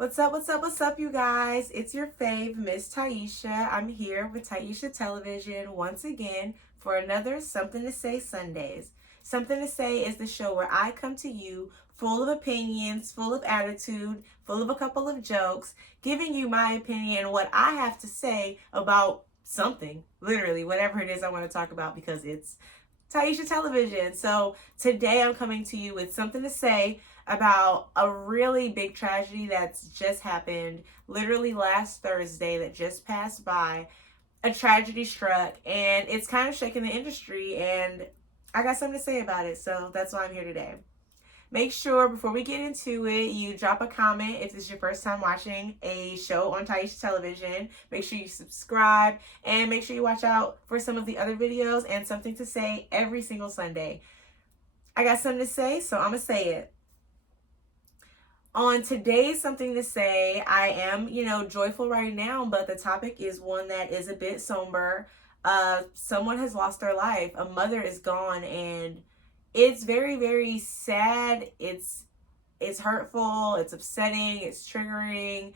What's up, you guys? It's your fave, Miss Taisha. I'm here with Taisha Television once again for another Something to Say Sundays. Something to Say is the show where I come to you full of opinions, full of attitude, full of a couple of jokes, giving you my opinion and what I have to say about something, literally, whatever it is I want to talk about because it's Taisha Television. So today I'm coming to you with something to say about a really big tragedy that's just happened literally last Thursday that just passed by. A tragedy struck and it's kind of shaking the industry, and I got something to say about it. So that's why I'm here today. Make sure before we get into it, you drop a comment if this is your first time watching a show on Taisha Television. Make sure you subscribe and make sure you watch out for some of the other videos and Something to Say every single Sunday. I got something to say, so I'm going to say it. On today's Something to Say, I am, joyful right now, but the topic is one that is a bit somber. Someone has lost their life. A mother is gone, and it's very, very sad. It's hurtful. It's upsetting. It's triggering.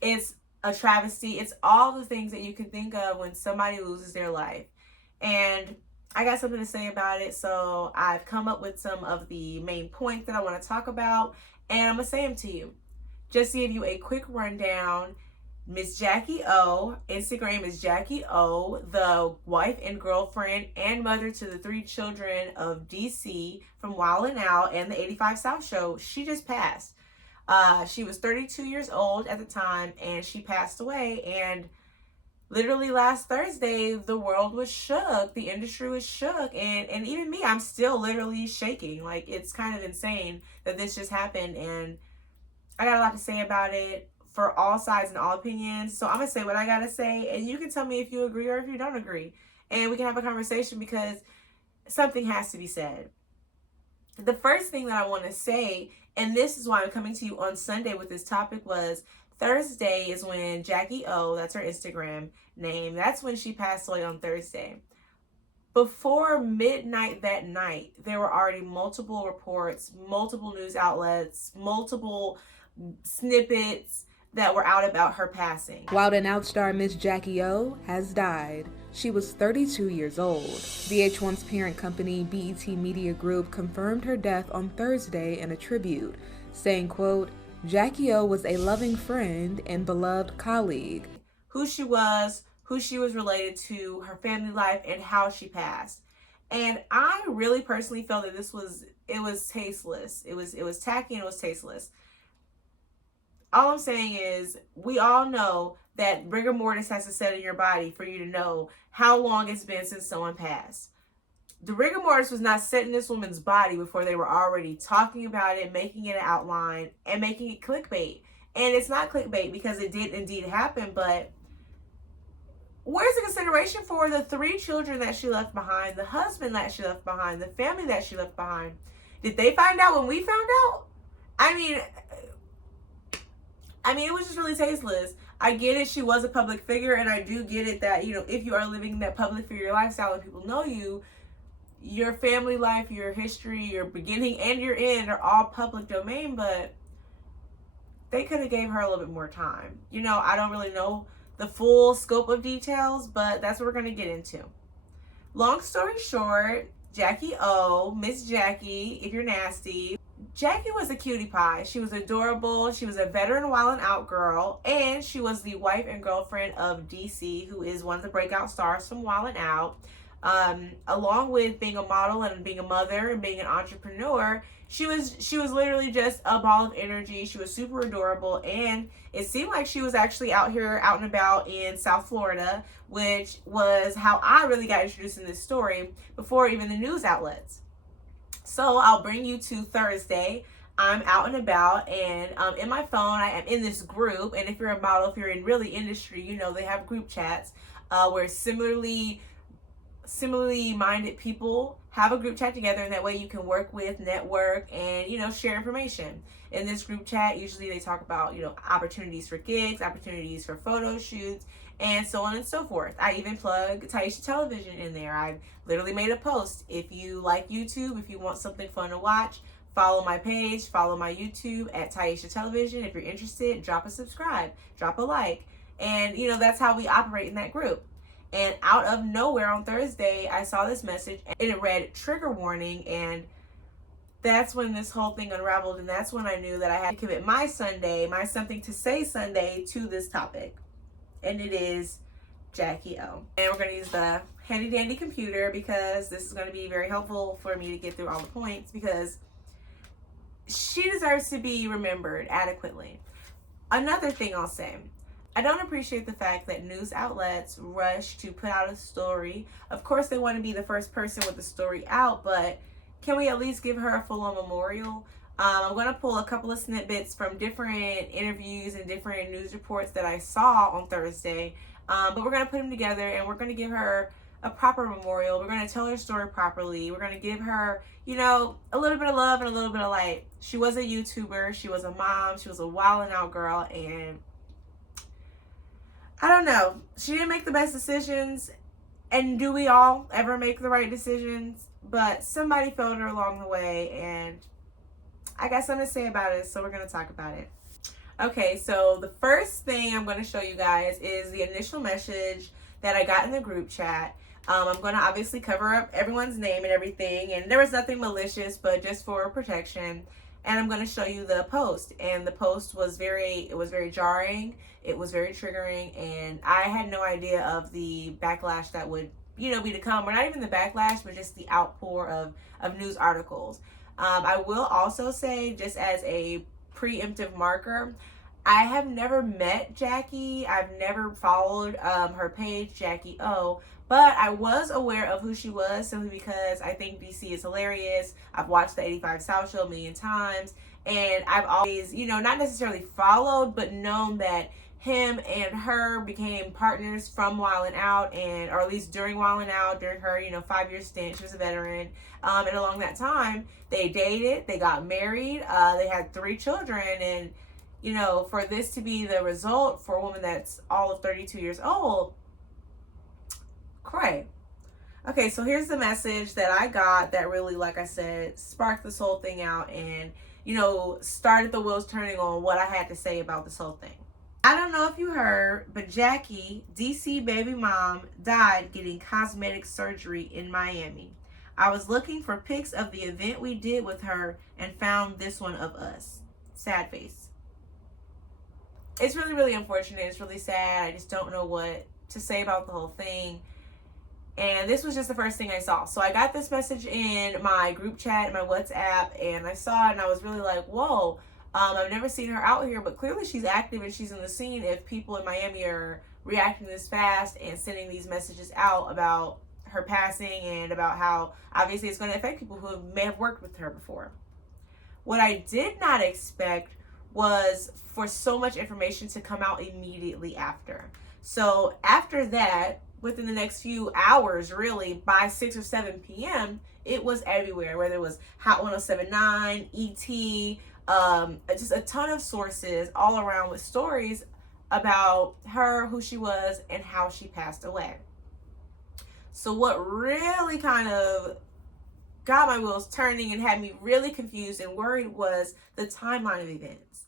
It's a travesty. It's all the things that you can think of when somebody loses their life. And I got something to say about it. So I've come up with some of the main points that I want to talk about, and I'm going to say them to you. Just to give you a quick rundown, Miss Jackie O, Instagram is Jackie O, the wife and girlfriend and mother to the 3 children of DC from Wildin' Out and the 85 South show. She just passed. She was 32 years old at the time, and she passed away. And literally last Thursday, the world was shook. The industry was shook. And even me, I'm still literally shaking. Like, it's kind of insane that this just happened. And I got a lot to say about it for all sides and all opinions. So I'm going to say what I got to say, and you can tell me if you agree or if you don't agree. And we can have a conversation because something has to be said. The first thing that I want to say, and this is why I'm coming to you on Sunday with this topic, was Thursday is when Jackie O, that's her Instagram name, that's when she passed away on Thursday. Before midnight that night, there were already multiple reports, multiple news outlets, multiple snippets that were out about her passing. Wildin' Out star Miss Jackie O has died. She was 32 years old. VH1's parent company, BET Media Group, confirmed her death on Thursday in a tribute, saying, quote, Jackie O was a loving friend and beloved colleague. Who she was related to, her family life, and how she passed. And I really personally felt that it was tasteless. It was tacky and it was tasteless. All I'm saying is, we all know that rigor mortis has to set in your body for you to know how long it's been since someone passed. The rigor mortis was not set in this woman's body before they were already talking about it, making it an outline, and making it clickbait. And it's not clickbait because it did indeed happen, but where's the consideration for the 3 children that she left behind, the husband that she left behind, the family that she left behind? Did they find out when we found out? I mean, it was just really tasteless. I get it, she was a public figure, and I do get it that, if you are living that public figure lifestyle and people know you, your family life, your history, your beginning and your end are all public domain, but they could have gave her a little bit more time. I don't really know the full scope of details, but that's what we're going to get into. Long story short, Jackie O, Miss Jackie, if you're nasty, Jackie was a cutie pie. She was adorable. She was a veteran Wildin' Out girl, and she was the wife and girlfriend of DC, who is one of the breakout stars from Wildin' Out. Along with being a model and being a mother and being an entrepreneur, she was literally just a ball of energy. She was super adorable, and it seemed like she was actually out and about in South Florida, which was how I really got introduced in this story before even the news outlets. So I'll bring you to Thursday. I'm out and about, and in my phone, I am in this group. And if you're a model, if you're in really industry, they have group chats where similarly minded people have a group chat together, and that way you can work with, network, and share information. In this group chat, usually they talk about opportunities for gigs, opportunities for photo shoots, and so on and so forth. I even plug Taisha Television in there. I literally made a post. If you like YouTube, if you want something fun to watch, Follow my page, follow my YouTube at Taisha Television. If you're interested, drop a subscribe, drop a like. And, that's how we operate in that group. And out of nowhere on Thursday, I saw this message and it read trigger warning. And that's when this whole thing unraveled. And that's when I knew that I had to commit my Sunday, my Something to Say Sunday, to this topic. And it is Jackie O. And we're going to use the handy dandy computer because this is going to be very helpful for me to get through all the points, because she deserves to be remembered adequately. Another thing I'll say, I don't appreciate the fact that news outlets rush to put out a story. Of course, they want to be the first person with the story out, but can we at least give her a full-on memorial? I'm going to pull a couple of snippets from different interviews and different news reports that I saw on Thursday, but we're going to put them together and we're going to give her a proper memorial. We're going to tell her story properly. We're going to give her, a little bit of love and a little bit of light. She was a YouTuber. She was a mom. She was a wild and out girl. And I don't know. She didn't make the best decisions. And do we all ever make the right decisions? But somebody failed her along the way. And I got something to say about it. So we're going to talk about it. Okay, so the first thing I'm going to show you guys is the initial message that I got in the group chat. I'm going to obviously cover up everyone's name and everything, and there was nothing malicious, but just for protection. And I'm going to show you the post, and the post was very jarring. It was very triggering, and I had no idea of the backlash that would, be to come, or not even the backlash, but just the outpour of news articles. I will also say, just as a preemptive marker, I have never met Jackie. I've never followed her page, Jackie O, but I was aware of who she was simply because I think DC is hilarious. I've watched the 85 South show a million times, and I've always, not necessarily followed, but known that him and her became partners from Wild 'N Out, or at least during Wild 'N Out, during her, 5-year stint. She was a veteran. And along that time, they dated, they got married, they had 3 children, and for this to be the result for a woman that's all of 32 years old, cray. Okay, so here's the message that I got that really, like I said, sparked this whole thing out and, started the wheels turning on what I had to say about this whole thing. I don't know if you heard, but Jackie, DC baby mom, died getting cosmetic surgery in Miami. I was looking for pics of the event we did with her and found this one of us. Sad face. It's really, really unfortunate. It's really sad. I just don't know what to say about the whole thing. And this was just the first thing I saw. So I got this message in my group chat, my WhatsApp, and I saw it and I was really like, whoa, I've never seen her out here, but clearly she's active and she's in the scene if people in Miami are reacting this fast and sending these messages out about her passing and about how obviously it's going to affect people who may have worked with her before. What I did not expect was for so much information to come out immediately after. So after that, within the next few hours, really, by 6 or 7 p.m., it was everywhere, whether it was Hot 1079, ET, just a ton of sources all around with stories about her, who she was, and how she passed away. So what really kind of got my wheels turning and had me really confused and worried was the timeline of events.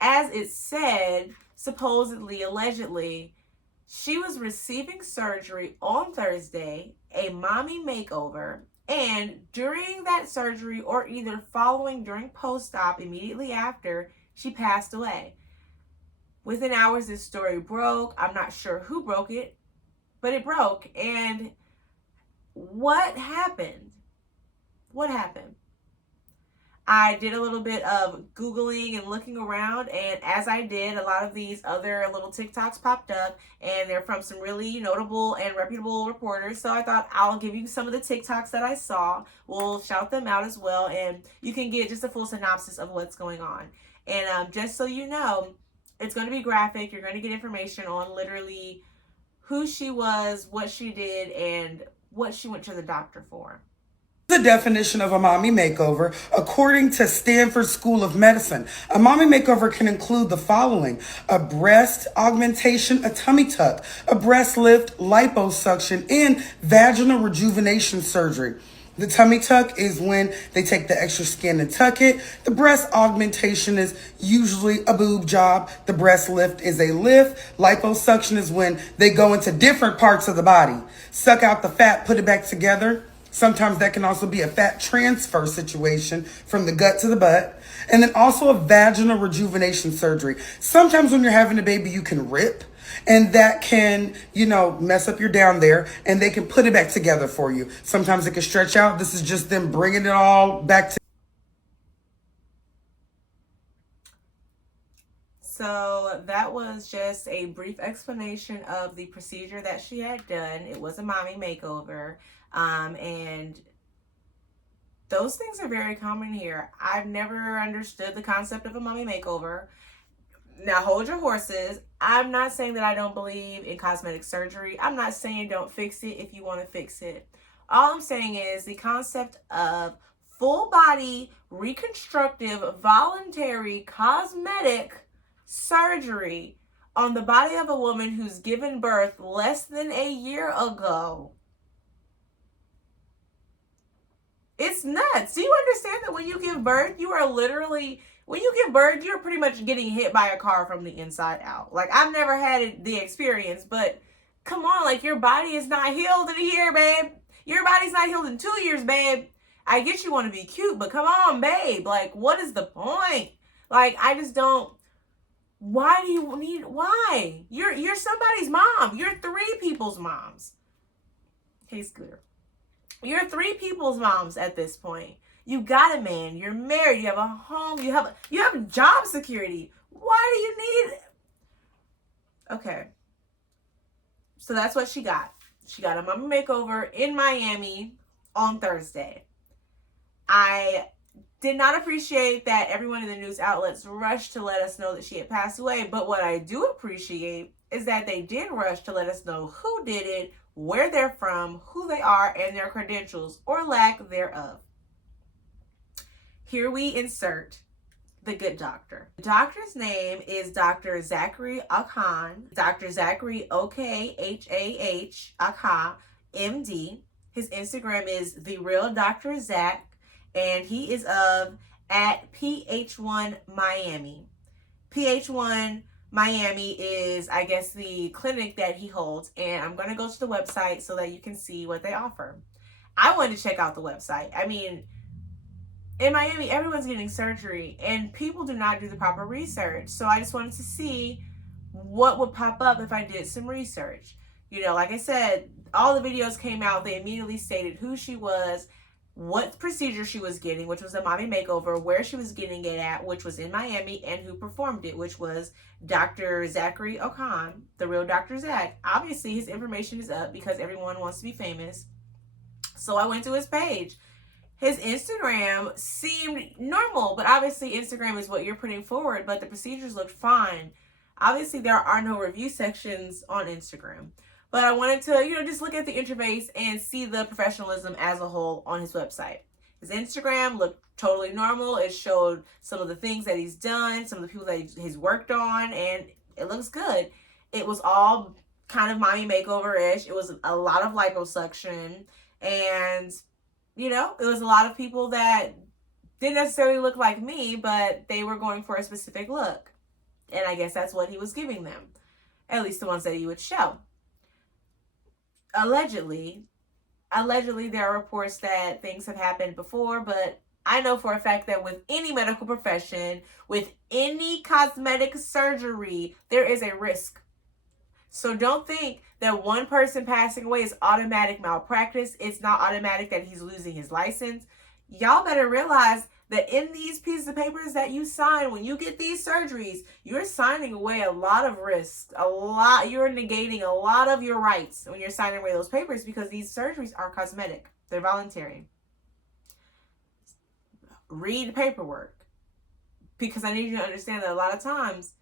As it said, supposedly, allegedly, she was receiving surgery on Thursday, a mommy makeover, and during that surgery, or either following during post-op immediately after, she passed away. Within hours, this story broke. I'm not sure who broke it, but it broke. And what happened? What happened? I did a little bit of Googling and looking around, and as I did, a lot of these other little TikToks popped up, and they're from some really notable and reputable reporters, so I thought I'll give you some of the TikToks that I saw. We'll shout them out as well, and you can get just a full synopsis of what's going on. And just so you know, it's going to be graphic. You're going to get information on literally who she was, what she did, and what she went to the doctor for. The definition of a mommy makeover, according to Stanford School of Medicine. A mommy makeover can include the following: a breast augmentation, a tummy tuck, a breast lift, liposuction, and vaginal rejuvenation surgery. The tummy tuck is when they take the extra skin and tuck it. The breast augmentation is usually a boob job. The breast lift is a lift. Liposuction is when they go into different parts of the body, suck out the fat, put it back together. Sometimes that can also be a fat transfer situation from the gut to the butt. And then also a vaginal rejuvenation surgery. Sometimes when you're having a baby, you can rip. And that can, mess up your down there, and they can put it back together for you. Sometimes it can stretch out. This is just them bringing it all back to. So that was just a brief explanation of the procedure that she had done. It was a mommy makeover. And those things are very common here. I've never understood the concept of a mommy makeover. Now, hold your horses. I'm not saying that I don't believe in cosmetic surgery. I'm not saying don't fix it if you want to fix it. All I'm saying is the concept of full body, reconstructive, voluntary, cosmetic surgery on the body of a woman who's given birth less than a year ago. It's nuts. Do you understand that when you give birth, when you give birth, you're pretty much getting hit by a car from the inside out. Like, I've never had the experience, but come on, like, your body is not healed in a year, babe. Your body's not healed in 2 years, babe. I get you want to be cute, but come on, babe. Like, what is the point? Like, I just don't. Why do you need? Why? You're somebody's mom. You're 3 people's moms. Hey, Scooter. You're 3 people's moms at this point. You got a man, you're married, you have a home, you have job security. Why do you need? Okay. So that's what she got. She got a mommy makeover in Miami on Thursday. I did not appreciate that everyone in the news outlets rushed to let us know that she had passed away, but what I do appreciate is that they did rush to let us know who did it, where they're from, who they are, and their credentials or lack thereof. Here we insert the good doctor. The doctor's name is Dr. Zachary Akhan. Dr. Zachary Okhah, Akhan, MD. His Instagram is The Real Dr. Zach, and he is of at PH1 Miami. PH1 Miami is, I guess, the clinic that he holds, and I'm going to go to the website so that you can see what they offer. I wanted to check out the website. I mean, in Miami, everyone's getting surgery, and people do not do the proper research. So I just wanted to see what would pop up if I did some research. Like I said, all the videos came out. They immediately stated who she was, what procedure she was getting, which was a mommy makeover, where she was getting it at, which was in Miami, and who performed it, which was Dr. Zachary Akhan, the real Dr. Zach. Obviously, his information is up because everyone wants to be famous. So I went to his page. His Instagram seemed normal, but obviously Instagram is what you're putting forward, but the procedures looked fine. Obviously, there are no review sections on Instagram. But I wanted to, just look at the interface and see the professionalism as a whole on his website. His Instagram looked totally normal. It showed some of the things that he's done, some of the people that he's worked on, and it looks good. It was all kind of mommy makeover-ish. It was a lot of liposuction, and, it was a lot of people that didn't necessarily look like me, but they were going for a specific look. And I guess that's what he was giving them, at least the ones that he would show. Allegedly, there are reports that things have happened before, but I know for a fact that with any medical profession, with any cosmetic surgery, there is a risk. So don't think that one person passing away is automatic malpractice. It's not automatic that he's losing his license. Y'all better realize that in these pieces of papers that you sign, when you get these surgeries, you're signing away a lot of risks. You're negating a lot of your rights when you're signing away those papers, because these surgeries are cosmetic. They're voluntary. Read the paperwork, because I need you to understand that a lot of times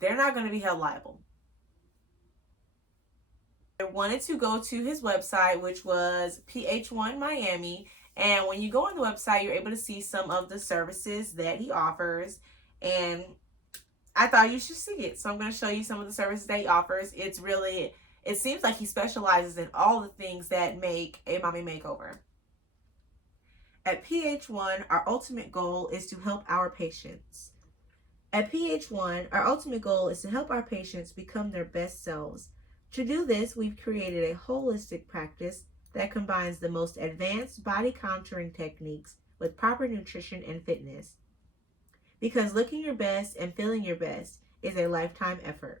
they're not going to be held liable. I wanted to go to his website, which was PH1 Miami. And when you go on the website, you're able to see some of the services that he offers. And I thought you should see it. So I'm going to show you some of the services that he offers. It seems like he specializes in all the things that make a mommy makeover. At PH1, our ultimate goal is to help our patients. At PH1, our ultimate goal is to help our patients become their best selves. To do this, we've created a holistic practice that combines the most advanced body contouring techniques with proper nutrition and fitness. Because looking your best and feeling your best is a lifetime effort.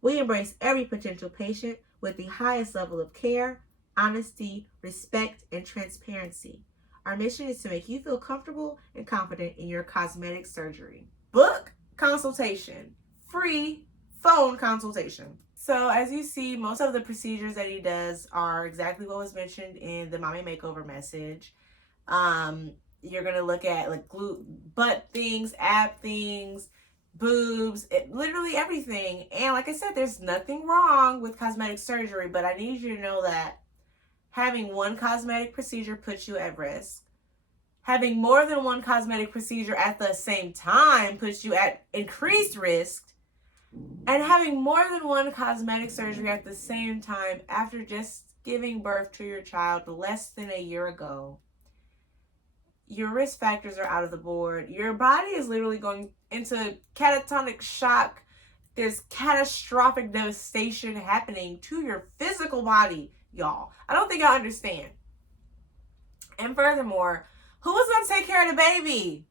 We embrace every potential patient with the highest level of care, honesty, respect, and transparency. Our mission is to make you feel comfortable and confident in your cosmetic surgery. Book consultation. Free phone consultation. So as you see, most of the procedures that he does are exactly what was mentioned in the Mommy Makeover message. You're going to look at like butt things, ab things, boobs, literally everything. And like I said, there's nothing wrong with cosmetic surgery, but I need you to know that having one cosmetic procedure puts you at risk. Having more than one cosmetic procedure at the same time puts you at increased risk. And having more than one cosmetic surgery at the same time after just giving birth to your child less than a year ago, your risk factors are out of the board. Your body is literally going into catatonic shock. There's catastrophic devastation happening to your physical body, y'all. I don't think y'all understand. And furthermore, who was going to take care of the baby?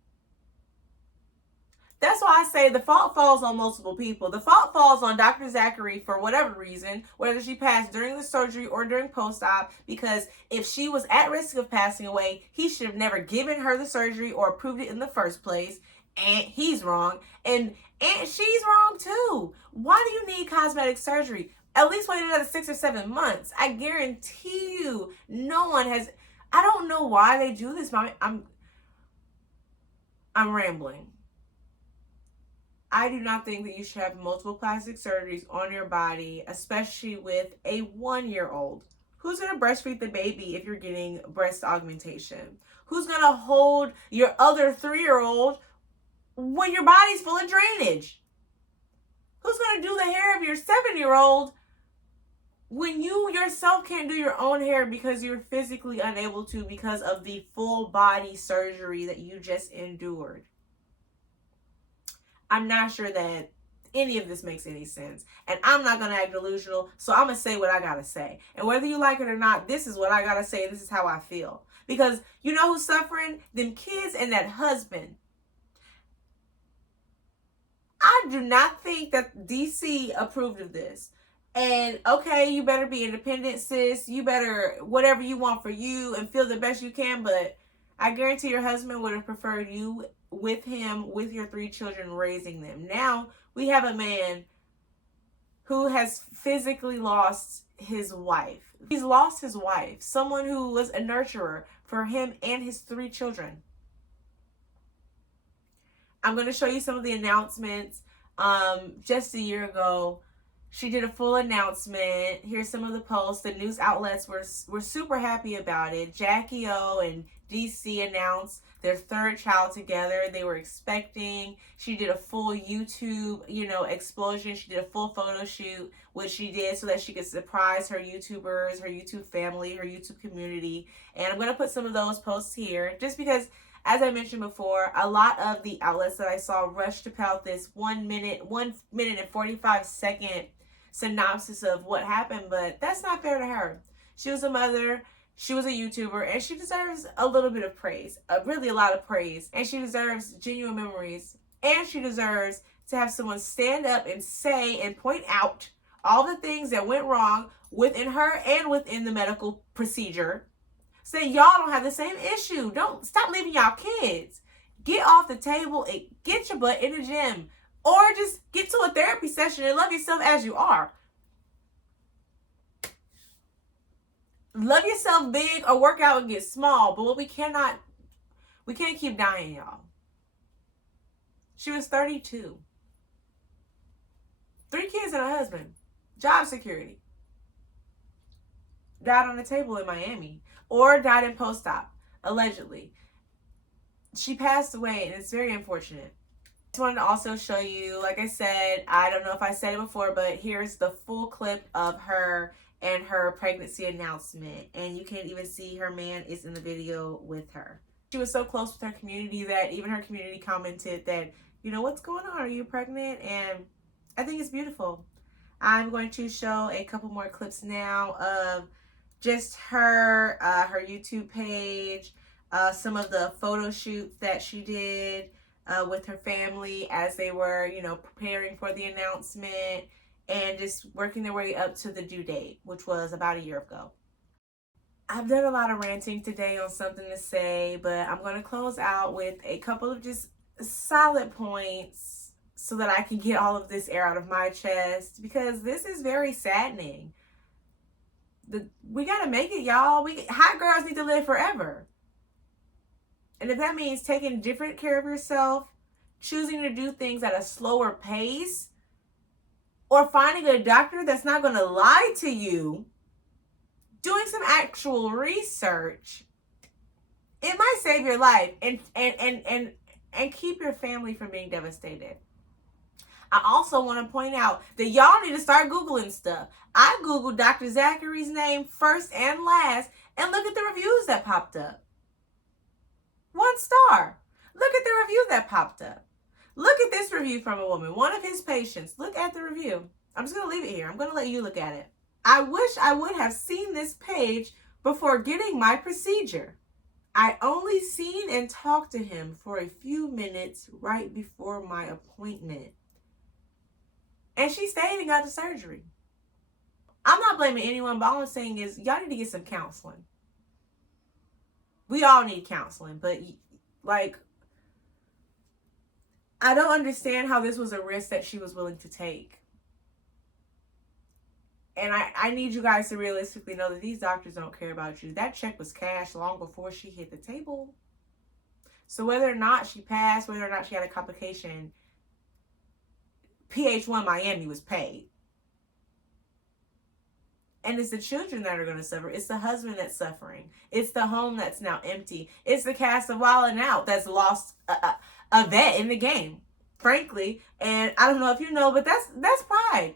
That's why I say the fault falls on multiple people. The fault falls on Dr. Zachary for whatever reason, whether she passed during the surgery or during post-op, because if she was at risk of passing away, he should have never given her the surgery or approved it in the first place. And he's wrong. And she's wrong too. Why do you need cosmetic surgery? At least wait another 6 or 7 months. I guarantee you, no one has. I don't know why they do this, Mommy. I'm rambling. I do not think that you should have multiple plastic surgeries on your body, especially with a 1-year-old. Who's going to breastfeed the baby if you're getting breast augmentation? Who's going to hold your other 3-year-old when your body's full of drainage? Who's going to do the hair of your 7-year-old when you yourself can't do your own hair because you're physically unable to because of the full body surgery that you just endured? I'm not sure that any of this makes any sense. And I'm not going to act delusional, so I'm going to say what I got to say. And whether you like it or not, this is what I got to say. This is how I feel. Because you know who's suffering? Them kids and that husband. I do not think that DC approved of this. And okay, you better be independent, sis. You better whatever you want for you and feel the best you can. But I guarantee your husband would have preferred you with him, with your 3 children, raising them. Now we have a man who has physically lost his wife. He's lost his wife, someone who was a nurturer for him and his 3 children. I'm going to show you some of the announcements. Just a year ago, she did a full announcement. Here's some of the posts. The news outlets were super happy about it. Jackie O and DC announced their 3rd child together. They were expecting. She did a full YouTube, explosion. She did a full photo shoot, which she did so that she could surprise her YouTubers, her YouTube family, her YouTube community. And I'm going to put some of those posts here just because, as I mentioned before, a lot of the outlets that I saw rushed to put out this 1 minute and 45 second synopsis of what happened, but that's not fair to her. She was a mother, she was a YouTuber, and she deserves a little bit of praise, really a lot of praise, and she deserves genuine memories, and she deserves to have someone stand up and say and point out all the things that went wrong within her and within the medical procedure. Say y'all don't have the same issue. Don't stop leaving y'all kids. Get off the table and get your butt in the gym. Or just get to a therapy session and love yourself as you are. Love yourself big or work out and get small. But what we can't keep dying, y'all. She was 32. 3 kids and a husband. Job security. Died on the table in Miami. Or died in post-op, allegedly. She passed away, and it's very unfortunate. I just wanted to also show you, like I said, I don't know if I said it before, but here's the full clip of her and her pregnancy announcement. And you can even see her man is in the video with her. She was so close with her community that even her community commented that, what's going on? Are you pregnant? And I think it's beautiful. I'm going to show a couple more clips now of just her YouTube page, some of the photo shoots that she did with her family as they were, preparing for the announcement and just working their way up to the due date, which was about a year ago. I've done a lot of ranting today on Something to Say, but I'm going to close out with a couple of just solid points so that I can get all of this air out of my chest, because this is very saddening. We got to make it, y'all. Hot girls need to live forever. And if that means taking different care of yourself, choosing to do things at a slower pace, or finding a doctor that's not going to lie to you, doing some actual research, it might save your life and keep your family from being devastated. I also want to point out that y'all need to start Googling stuff. I Googled Dr. Zachary's name first and last, and look at the reviews that popped up. 1 star. Look at the review that popped up. Look at this review from a woman, one of his patients. Look at the review. I'm just going to leave it here. I'm going to let you look at it. I wish I would have seen this page before getting my procedure. I only seen and talked to him for a few minutes right before my appointment. And she stayed and got the surgery. I'm not blaming anyone, but all I'm saying is y'all need to get some counseling. We all need counseling, but I don't understand how this was a risk that she was willing to take. And I need you guys to realistically know that these doctors don't care about you. That check was cashed long before she hit the table. So whether or not she passed, whether or not she had a complication, PH1 Miami was paid. And it's the children that are going to suffer. It's the husband that's suffering. It's the home that's now empty. It's the cast of Wild 'N Out that's lost a vet in the game, frankly. And I don't know if you know, but that's pride.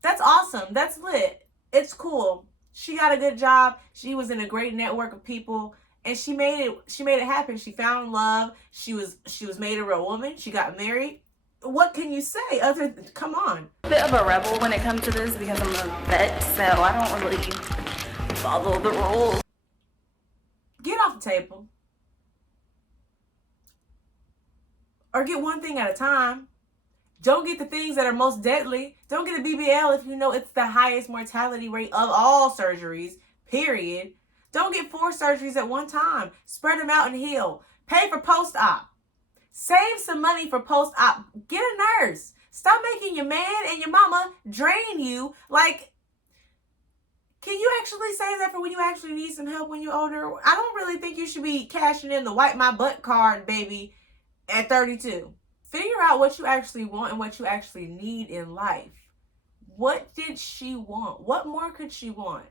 That's awesome. That's lit. It's cool. She got a good job. She was in a great network of people, and she made it happen. She found love. She was made a real woman. She got married. What can you say other than, come on? A bit of a rebel when it comes to this because I'm a vet, so I don't really follow the rules. Get off the table. Or get one thing at a time. Don't get the things that are most deadly. Don't get a BBL if you know it's the highest mortality rate of all surgeries, period. Don't get 4 surgeries at one time. Spread them out and heal. Pay for post-op. Save some money for post-op. Get a nurse. Stop making your man and your mama drain you. Can you actually save that for when you actually need some help when you're older? I don't really think you should be cashing in the wipe my butt card, baby, at 32. Figure out what you actually want and what you actually need in life. What did she want? What more could she want?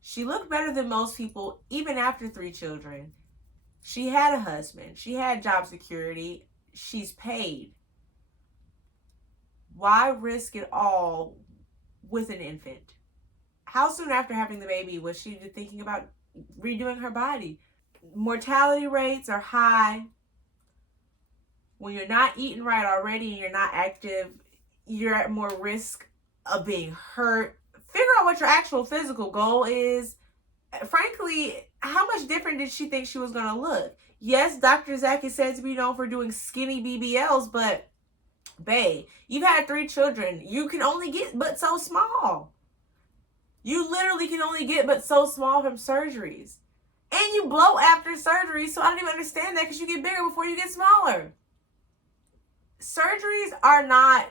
She looked better than most people, even after 3 children. She had a husband. She had job security. She's paid. Why risk it all with an infant? How soon after having the baby was she thinking about redoing her body? Mortality rates are high. When you're not eating right already and you're not active, you're at more risk of being hurt. Figure out what your actual physical goal is. Frankly, how much different did she think she was going to look? Yes, Dr. Zach is said to be known for doing skinny BBLs, but babe, you've had 3 children. You can only get but so small. You literally can only get but so small from surgeries. And you blow after surgery, so I don't even understand that because you get bigger before you get smaller. Surgeries are not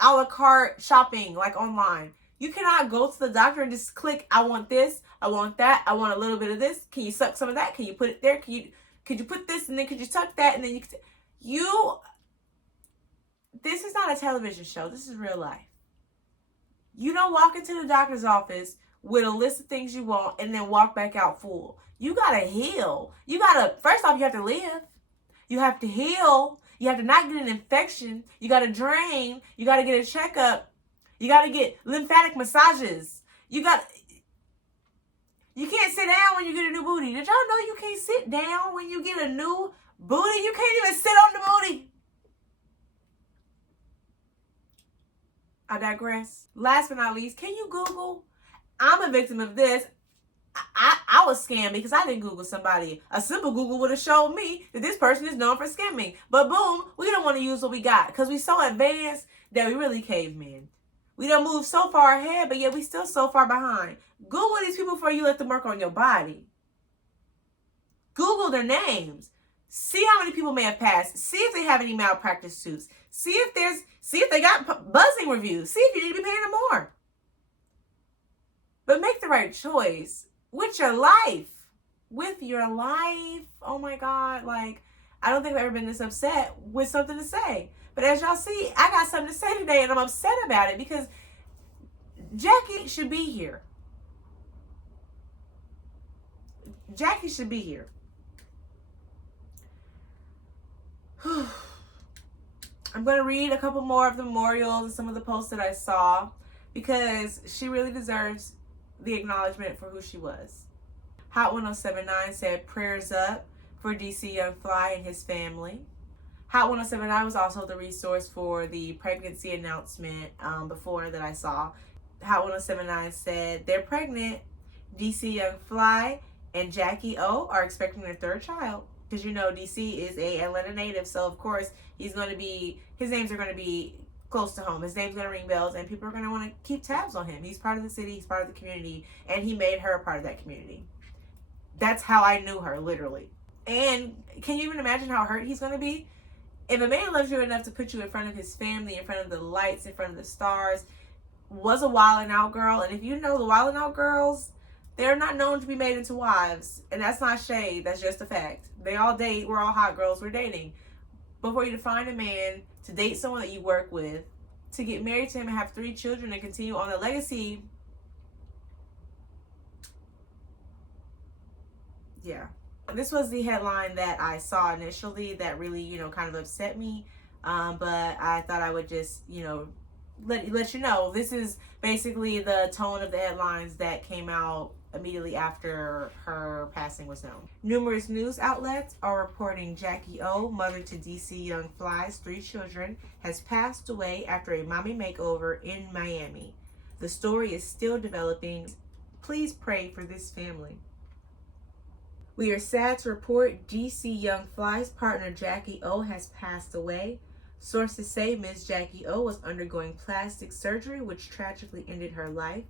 a la carte shopping like online. You cannot go to the doctor and just click, I want this, I want that, I want a little bit of this. Can you suck some of that? Can you put it there? Could you put this and then could you tuck that and then this is not a television show. This is real life. You don't walk into the doctor's office with a list of things you want and then walk back out full. You gotta heal. First off, you have to live. You have to heal. You have to not get an infection. You gotta drain. You gotta get a checkup. You gotta get lymphatic massages. You You can't sit down when you get a new booty. Did y'all know you can't sit down when you get a new booty? You can't even sit on the booty. I digress. Last but not least, can you Google? I'm a victim of this. I was scammed because I didn't Google somebody. A simple Google would have showed me that this person is known for scamming. But boom, we don't want to use what we got because we so advanced that we really cavemen. We don't move so far ahead, but yet we still so far behind. Google these people before you let them work on your body. Google their names. See how many people may have passed. See if they have any malpractice suits. See if they got buzzing reviews. See if you need to be paying them more. But make the right choice with your life. With your life. Oh my God. Like, I don't think I've ever been this upset with something to say. But as y'all see, I got something to say today and I'm upset about it because Jackie should be here. Jackie should be here. I'm going to read a couple more of the memorials and some of the posts that I saw because she really deserves the acknowledgement for who she was. Hot 1079 said prayers up for DC Young Fly and his family. Hot 1079 was also the resource for the pregnancy announcement before that I saw. Hot 1079 said they're pregnant. DC Young Fly and Jackie O are expecting their third child. Because you know DC is a Atlanta native, so of course his names are going to be close to home. His name's going to ring bells and people are going to want to keep tabs on him. He's part of the city, he's part of the community, and he made her a part of that community. That's how I knew her, literally. And can you even imagine how hurt he's going to be? If a man loves you enough to put you in front of his family, in front of the lights, in front of the stars, was a wildin' out girl, and if you know the wildin' out girls, they're not known to be made into wives. And that's not shade, that's just a fact. They all date, we're all hot girls, we're dating. But for you to find a man, to date someone that you work with, to get married to him and have 3 children and continue on the legacy, yeah. This was the headline that I saw initially that really, kind of upset me. But I thought I would just, let you know. This is basically the tone of the headlines that came out immediately after her passing was known. Numerous news outlets are reporting Jackie O, mother to DC Young Fly's 3 children, has passed away after a mommy makeover in Miami. The story is still developing. Please pray for this family. We are sad to report DC Young Fly's partner Jackie O has passed away. Sources say Ms. Jackie O was undergoing plastic surgery which tragically ended her life.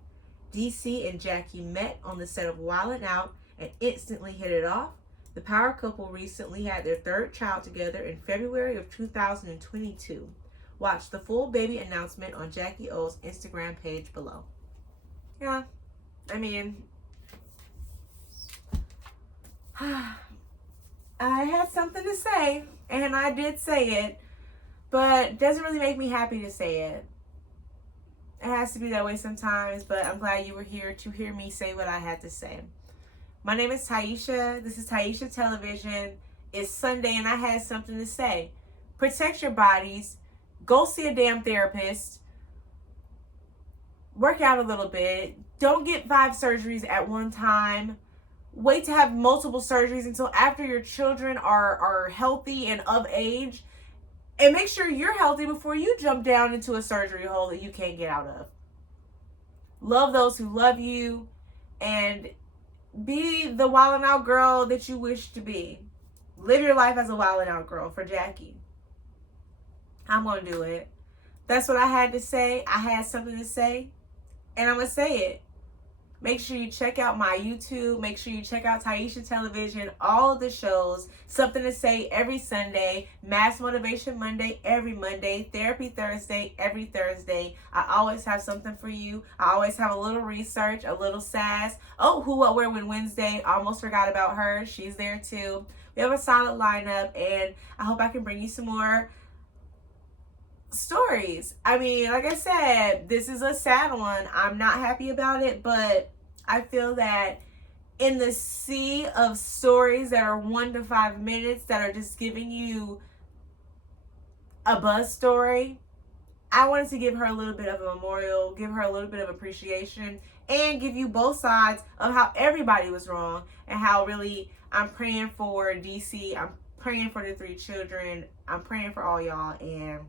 DC and Jackie met on the set of Wildin' Out and instantly hit it off. The power couple recently had their 3rd child together in February of 2022. Watch the full baby announcement on Jackie O's Instagram page below. Yeah, I mean, I had something to say, and I did say it, but it doesn't really make me happy to say it. It has to be that way sometimes, but I'm glad you were here to hear me say what I had to say. My name is Taisha. This is Taisha Television. It's Sunday, and I had something to say. Protect your bodies. Go see a damn therapist. Work out a little bit. Don't get 5 surgeries at one time. Wait to have multiple surgeries until after your children are healthy and of age. And make sure you're healthy before you jump down into a surgery hole that you can't get out of. Love those who love you. And be the wildin' out girl that you wish to be. Live your life as a wildin' out girl for Jackie. I'm going to do it. That's what I had to say. I had something to say. And I'm going to say it. Make sure you check out my YouTube. Make sure you check out Taisha Television. All of the shows. Something to Say every Sunday. Mass Motivation Monday every Monday. Therapy Thursday every Thursday. I always have something for you. I always have a little research, a little sass. Oh, Who, What, Where, When Wednesday. Almost forgot about her. She's there too. We have a solid lineup, and I hope I can bring you some more stories. I mean, like I said, this is a sad one. I'm not happy about it, but I feel that in the sea of stories that are 1 to 5 minutes that are just giving you a buzz story, I wanted to give her a little bit of a memorial, give her a little bit of appreciation, and give you both sides of how everybody was wrong and how really I'm praying for DC. I'm praying for the 3 children. I'm praying for all y'all. And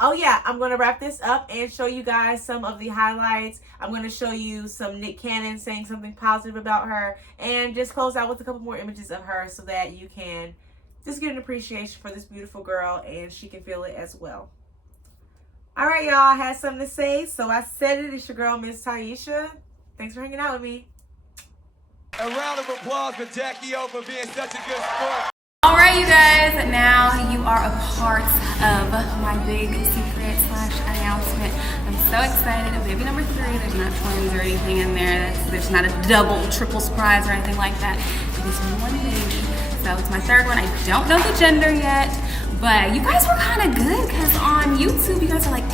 oh yeah, I'm going to wrap this up and show you guys some of the highlights. I'm going to show you some Nick Cannon saying something positive about her, and just close out with a couple more images of her so that you can just get an appreciation for this beautiful girl and she can feel it as well. All right, y'all, I had something to say, so I said it. It's your girl, Miss Taisha. Thanks for hanging out with me. A round of applause for Jackie O for being such a good sport. All right, you guys, now you are a part of my big secret / announcement. I'm so excited. Baby number 3, there's not twins or anything in there. There's not a double, triple surprise or anything like that. It is one baby. So it's my 3rd one. I don't know the gender yet, but you guys were kind of good because on YouTube, you guys are like,